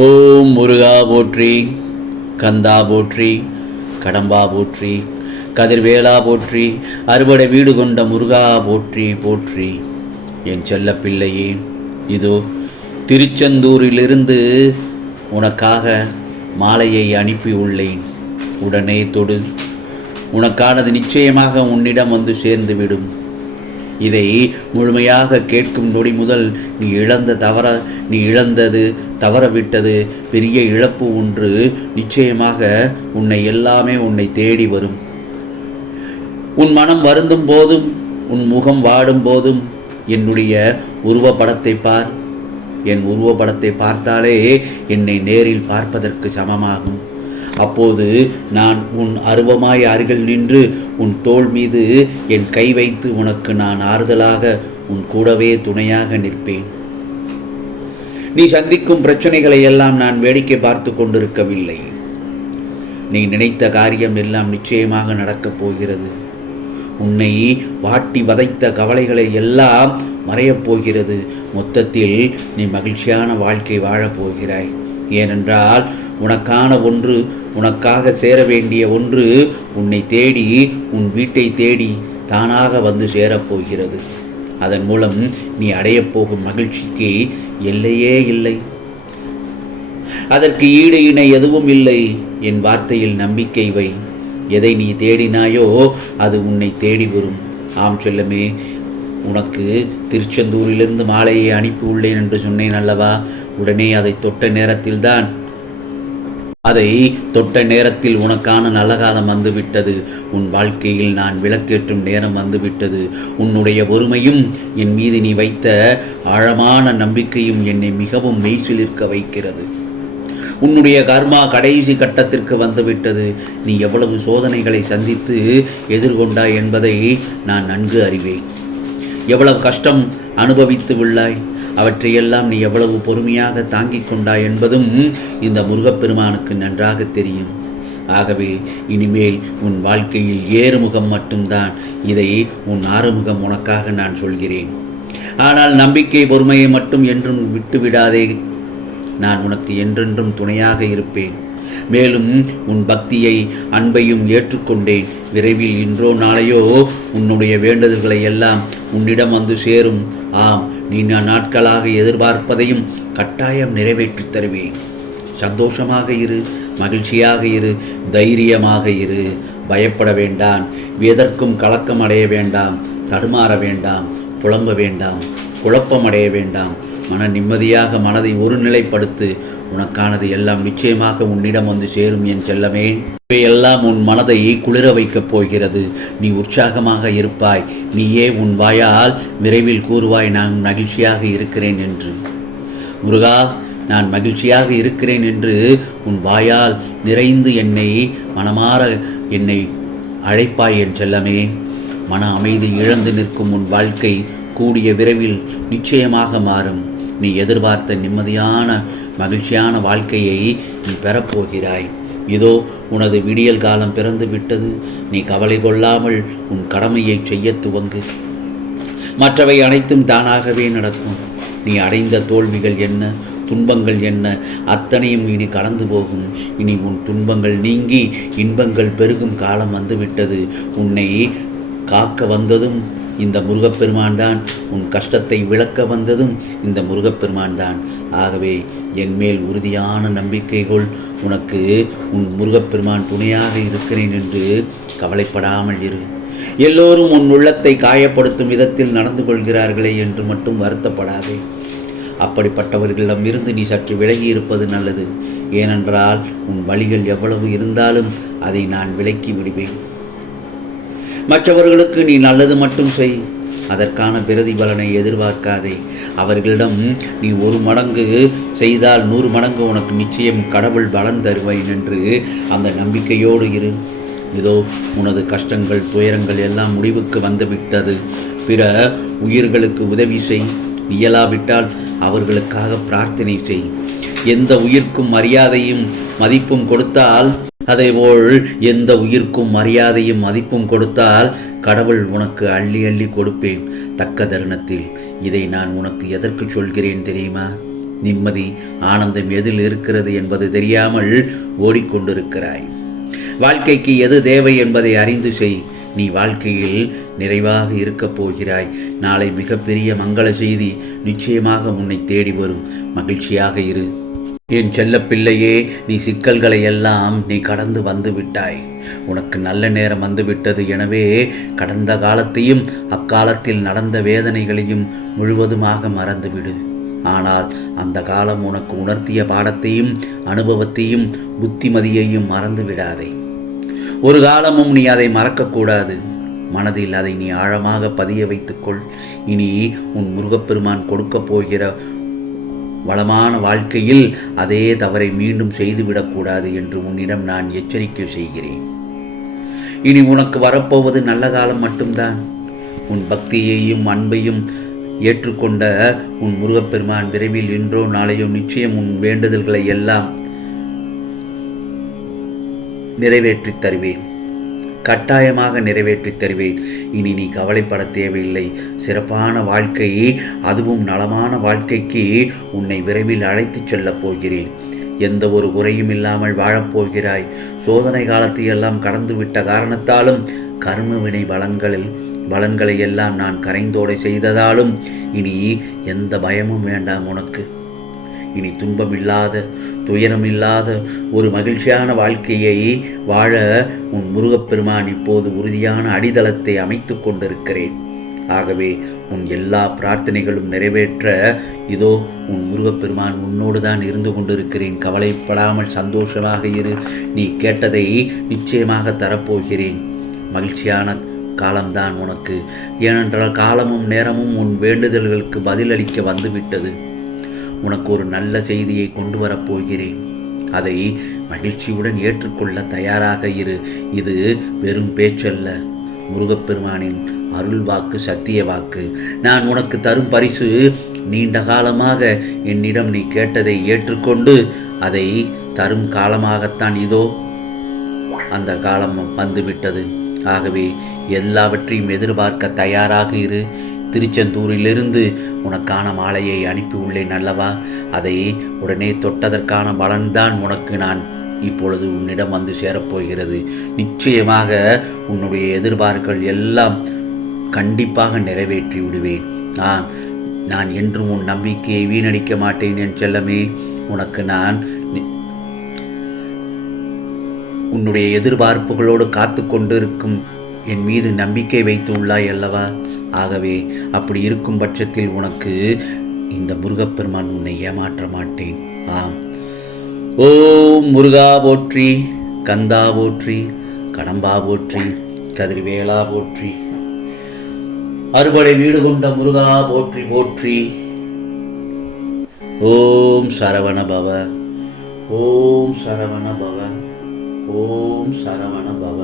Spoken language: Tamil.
ஓம் முருகா போற்றி கந்தா போற்றி கடம்பா போற்றி கதிர்வேலா போற்றி அறுபடை வீடு கொண்ட முருகா போற்றி போற்றி. என் செல்ல பிள்ளையே இதோ திருச்செந்தூரிலிருந்து உனக்காக மாலையை அனுப்பி உள்ளேன். உடனே தொடு. உனக்கானது நிச்சயமாக உன்னிடம் வந்து சேர்ந்துவிடும் இதை முழுமையாக கேட்கும் நொடி முதல் நீ இழந்த தவற நீ இழந்தது தவறவிட்டது. பெரிய இழப்பு ஒன்று நிச்சயமாக உன்னை எல்லாமே உன்னை தேடி வரும். உன் மனம் வருந்தும் போதும் உன் முகம் வாடும் போதும். என்னுடைய உருவப்படத்தை பார். என் உருவப்படத்தை பார்த்தாலே என்னை நேரில் பார்ப்பதற்கு சமமாகும். அப்போது நான் உன் அருவமாய் அருகில் நின்று உன் தோள் மீது என் கை வைத்து உனக்கு நான் ஆறுதலாக உன் கூடவே துணையாக நிற்பேன். நீ சந்திக்கும் பிரச்சனைகளை எல்லாம் நான் வேடிக்கை பார்த்து கொண்டிருக்கவில்லை. நீ நினைத்த காரியம் எல்லாம் நிச்சயமாக நடக்கப் போகிறது. உன்னை வாட்டி வதைத்த கவலைகளை எல்லாம் மறையப் போகிறது. மொத்தத்தில் நீ மகிழ்ச்சியான வாழ்க்கை வாழப் போகிறாய். ஏனென்றால் உனக்கான ஒன்று உனக்காக சேர வேண்டிய ஒன்று உன்னை தேடி உன் வீட்டை தேடி தானாக வந்து சேரப்போகிறது அதன் மூலம் நீ அடையப் போகும் மகிழ்ச்சிக்கு எல்லையே இல்லை. அதற்கு ஈடு இணை எதுவும் இல்லை. என் வார்த்தையில் நம்பிக்கை வை. எதை நீ தேடினாயோ அது உன்னை தேடி வரும். ஆம் செல்லமே உனக்கு திருச்செந்தூரிலிருந்து மாலையை அனுப்பி உள்ளேன் என்று சொன்னேன் அல்லவா? உடனே அதை தொட்ட நேரத்தில்தான் அதை தொட்ட நேரத்தில் உனக்கான நல்ல காலம் வந்துவிட்டது. உன் வாழ்க்கையில் நான் விளக்கேற்றும் நேரம் வந்துவிட்டது. உன்னுடைய பொறுமையும் என் மீது நீ வைத்த ஆழமான நம்பிக்கையும் என்னை மிகவும் மெய்சிலிருக்க வைக்கிறது. உன்னுடைய கர்மா கடைசி கட்டத்திற்கு வந்துவிட்டது. நீ எவ்வளவு சோதனைகளை சந்தித்து எதிர்கொண்டாய் என்பதை நான் நன்கு அறிவேன். எவ்வளவு கஷ்டம் அனுபவித்து உள்ளாய். அவற்றையெல்லாம் நீ எவ்வளவு பொறுமையாக தாங்கிக் கொண்டாய் என்பதும் இந்த முருகப்பெருமானுக்கு நன்றாக தெரியும். ஆகவே இனிமேல் உன் வாழ்க்கையில் ஏறுமுகம் மட்டும்தான். இதை உன் ஆறுமுகம் உனக்காக நான் சொல்கிறேன். ஆனால் நம்பிக்கை பொறுமையை மட்டும் என்றும் விட்டுவிடாதே. நான் உனக்கு என்றென்றும் துணையாக இருப்பேன். மேலும் உன் பக்தியை அன்பையும் ஏற்றுக்கொண்டேன். விரைவில் இன்றோ நாளையோ உன்னுடைய வேண்டுதல்களை எல்லாம் உன்னிடம் வந்து சேரும். ஆம் நீண்ட நாட்களாக எதிர்பார்ப்பதையும் கட்டாயம் நிறைவேற்றித் தருவேன். சந்தோஷமாக இரு மகிழ்ச்சியாக இரு தைரியமாக இரு. பயப்பட வேண்டாம் எதற்கும் கலக்கம் அடைய வேண்டாம் தடுமாற வேண்டாம் புலம்ப வேண்டாம் குழப்பமடைய வேண்டாம். மன நிம்மதியாக மனதை ஒருநிலைப்படுத்து. உனக்கானது எல்லாம் நிச்சயமாக உன்னிடம் வந்து சேரும் என் செல்லமே. இவையெல்லாம் உன் மனதை குளிர வைக்கப் போகிறது. நீ உற்சாகமாக இருப்பாய். நீயே உன் வாயால் விரைவில் கூறுவாய் நான் மகிழ்ச்சியாக இருக்கிறேன் என்று. முருகா நான் மகிழ்ச்சியாக இருக்கிறேன் என்று உன் வாயால் நிறைந்து என்னை மனமாற என்னை அழைப்பாய் என் செல்லமே. மன அமைதி இழந்து நிற்கும் உன் வாழ்க்கை கூடிய விரைவில் நிச்சயமாக மாறும். நீ எதிர்பார்த்த நிம்மதியான மகிழ்ச்சியான வாழ்க்கையை நீ பெறப்போகிறாய். இதோ உனது விடியல் காலம் பிறந்து விட்டது. நீ கவலை கொள்ளாமல் உன் கடமையை செய்ய துவங்கு. மற்றவை அனைத்தும் தானாகவே நடக்கும். நீ அடைந்த தோல்விகள் என்ன? துன்பங்கள் என்ன? அத்தனையும் இனி கடந்து போகும். இனி உன் துன்பங்கள் நீங்கி இன்பங்கள் பெருகும் காலம் வந்துவிட்டது. உன்னை காக்க வந்ததும் இந்த முருகப்பெருமான் தான் உன் கஷ்டத்தை விளக்க வந்ததும் இந்த முருகப்பெருமான் தான். ஆகவே என் மேல் உறுதியான நம்பிக்கை கொள் உனக்கு உன் முருகப்பெருமான் துணையாக இருக்கிறேன் என்று கவலைப்படாமல் இரு. எல்லோரும் உன் உள்ளத்தை காயப்படுத்தும் விதத்தில் நடந்து கொள்கிறார்களே என்று மட்டும் வருத்தப்படாதே. அப்படிப்பட்டவர்களிடம் இருந்து நீ சற்று விலகி இருப்பது நல்லது. ஏனென்றால் உன் வழிகள் எவ்வளவு இருந்தாலும் அதை நான் விலக்கி விடுவேன். மற்றவர்களுக்கு நீ நல்லது மட்டும் செய். அதற்கான பிரதிபலனை எதிர்பார்க்காதே. அவர்களிடம் நீ ஒரு மடங்கு செய்தால் நூறு மடங்கு உனக்கு நிச்சயம் கடவுள் பலன் தருவேன் என்று அந்த நம்பிக்கையோடு இரு. இதோ உனது கஷ்டங்கள் துயரங்கள் எல்லாம் முடிவுக்கு வந்துவிட்டது. பிற உயிர்களுக்கு உதவி செய். இயலாவிட்டால் அவர்களுக்காக பிரார்த்தனை செய். எந்த உயிர்க்கும் மரியாதையும் மதிப்பும் கொடுத்தால் அதேபோல் எந்த உயிர்க்கும் மரியாதையும் மதிப்பும் கொடுத்தால் கடவுள் உனக்கு அள்ளி அள்ளி கொடுப்பேன். தக்க தருணத்தில் இதை நான் உனக்கு எதற்கு சொல்கிறேன் தெரியுமா? நிம்மதி ஆனந்தம் எதில் இருக்கிறது என்பது தெரியாமல் ஓடிக்கொண்டிருக்கிறாய். வாழ்க்கைக்கு எது தேவை என்பதை அறிந்து செய். நீ வாழ்க்கையில் நிறைவாக இருக்கப் போகிறாய். நாளை மிகப்பெரிய மங்கள செய்தி நிச்சயமாக உன்னை தேடி வரும். மகிழ்ச்சியாக இரு. என் செல்ல பிள்ளையே நீ சிக்கல்களை எல்லாம் நீ கடந்து வந்து விட்டாய். உனக்கு நல்ல நேரம் வந்துவிட்டது எனவே கடந்த காலத்தையும் அக்காலத்தில் நடந்த வேதனைகளையும் முழுவதுமாக மறந்துவிடு ஆனால் அந்த காலம் உனக்கு உணர்த்திய பாடத்தையும் அனுபவத்தையும் புத்திமதியையும் மறந்து விடாதே. ஒரு காலமும் நீ அதை மறக்கக்கூடாது. மனதில் அதை நீ ஆழமாக பதிய வைத்துக்கொள். இனி உன் முருகப்பெருமான் கொடுக்கப் போகிற வளமான வாழ்க்கையில் அதே தவறை மீண்டும் செய்துவிடக்கூடாது என்று உன்னிடம் நான் எச்சரிக்கை செய்கிறேன். இனி உனக்கு வரப்போவது நல்ல காலம் மட்டும்தான். உன் பக்தியையும் அன்பையும் ஏற்றுக்கொண்ட உன் முருகப்பெருமான் விரைவில் இன்றோ நாளையோ நிச்சயம் உன் வேண்டுதல்களை எல்லாம் நிறைவேற்றித் தருவேன். கட்டாயமாக நிறைவேற்றித் தருவேன். இனி நீ கவலைப்பட தேவையில்லை. சிறப்பான வாழ்க்கை அதுவும் நலமான வாழ்க்கைக்கு உன்னை விரைவில் அழைத்துச் செல்லப் போகிறேன். எந்த ஒரு குறையும் இல்லாமல் வாழப்போகிறாய் சோதனை காலத்தை எல்லாம் கடந்துவிட்ட காரணத்தாலும் கர்ம வினை பலன்களில் பலன்களை எல்லாம் நான் கரைந்தோடை செய்ததாலும் இனி எந்த பயமும் வேண்டாம் உனக்கு. இனி துன்பமில்லாத துயரமில்லாத ஒரு மகிழ்ச்சியான வாழ்க்கையை வாழ உன் முருகப்பெருமான் இப்போது உறுதியான அடித்தளத்தை அமைத்து கொண்டிருக்கிறேன். ஆகவே உன் எல்லா பிரார்த்தனைகளும் நிறைவேற்ற இதோ உன் முருகப்பெருமான் உன்னோடு தான் இருந்து கொண்டிருக்கிறேன். கவலைப்படாமல் சந்தோஷமாக இரு. நீ கேட்டதை நிச்சயமாக தரப்போகிறேன். மகிழ்ச்சியான காலம்தான் உனக்கு. ஏனென்றால் காலமும் நேரமும் உன் வேண்டுதல்களுக்கு பதிலளிக்க வந்துவிட்டது. உனக்கு ஒரு நல்ல செய்தியை கொண்டு வரப்போகிறேன் அதை மகிழ்ச்சியுடன் ஏற்றுக்கொள்ள தயாராக இரு. இது வெறும் பேச்சல்ல. முருகப்பெருமானின் அருள் வாக்கு சத்திய வாக்கு நான் உனக்கு தரும் பரிசு நீண்ட காலமாக என்னிடம் நீ கேட்டதை ஏற்றுக்கொண்டு அதை தரும் காலமாகத்தான் இதோ. அந்த காலம் வந்துவிட்டது. ஆகவே எல்லாவற்றையும் எதிர்பார்க்க தயாராக இரு. திருச்செந்தூரிலிருந்து உனக்கான மாலையை அனுப்பி உள்ளேன் அல்லவா? அதை உடனே தொட்டதற்கான பலன்தான் உனக்கு நான் இப்பொழுது உன்னிடம் வந்து சேரப்போகிறது. நிச்சயமாக உன்னுடைய எதிர்பார்ப்புகள் எல்லாம் கண்டிப்பாக நிறைவேற்றி விடுவேன். நான் நான் என்றும் உன் நம்பிக்கையை வீணடிக்க மாட்டேன் என் செல்லமே. உனக்கு நான் உன்னுடைய எதிர்பார்ப்புகளோடு காத்து கொண்டிருக்கும் என் மீது நம்பிக்கை வைத்து உள்ளாய் அல்லவா? ஆகவே அப்படி இருக்கும் பட்சத்தில் உனக்கு இந்த முருகப்பெருமான் உன்னை ஏமாற்ற மாட்டேன். ஆம். ஓம் முருகா போற்றி கந்தா போற்றி கடம்பா போற்றி கதிர்வேலா போற்றி. அறுபடை வீடு கொண்ட முருகா போற்றி போற்றி. ஓம் சரவண பவ ஓம் சரவண பவ ஓம் சரவண பவ